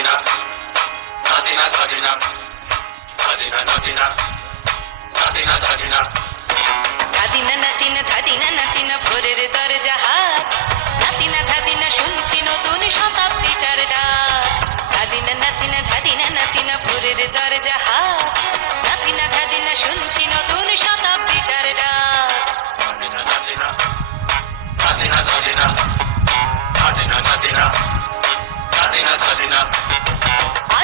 ধাদিনা ধাদিনা ধাদিনা ধাদিনা ধাদিনা ধাদিনা ধাদিনা ধাদিনা নাতিনা ধাদিনা নাতিনা ভোরের দরজা হাত। নাতিনা ধাদিনা শুনছি নতুন শতাব্দীটার ডাক। ধাদিনা নাতিনা ধাদিনা নাতিনা ভোরের দরজা হাত। নাতিনা ধাদিনা শুনছি নতুন শতাব্দীটার ডাক। ধাদিনা ধাদিনা ধাদিনা ধাদিনা ধাদিনা ধাদিনা ধাদিনা ধাদিনা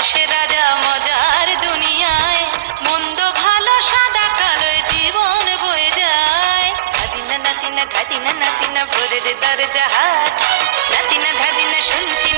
সে রাজা মজার দুনিয়ায়, মন্দ ভালো সাদা কালোয় জীবন বয়ে যায়। দরজা হাট নাতিনা, ধাদিনা, শুনছি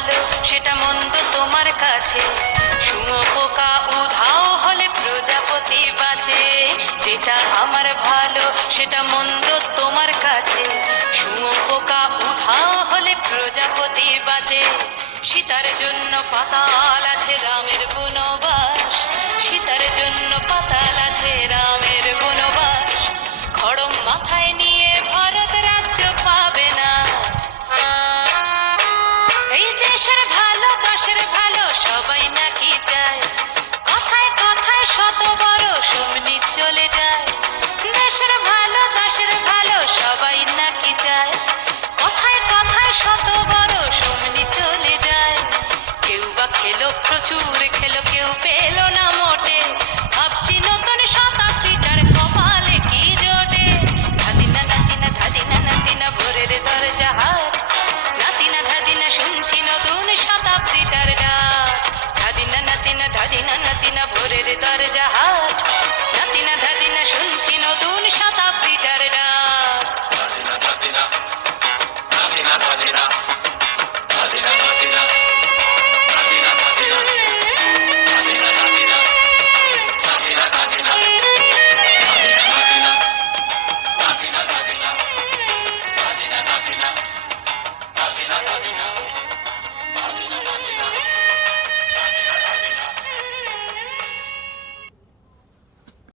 ভালো, সেটা মন্দ তোমার কাছে। শুঁয়ো পোকা, উধাও হলে প্রজাপতি বাঁচে। যেটা আমার ভালো, সেটা মন্দ তোমার কাছে। শুঁয়ো পোকা, উধাও হলে প্রজাপতি বাঁচে। সীতার জন্য পাতাল ভোরের দরজা হাট নাতিনা ধাদিনা শুনছি নতুন শতাব্দীটার ডাক। ধাদিনা ধাদিনা ধাদিনা ধাদিনা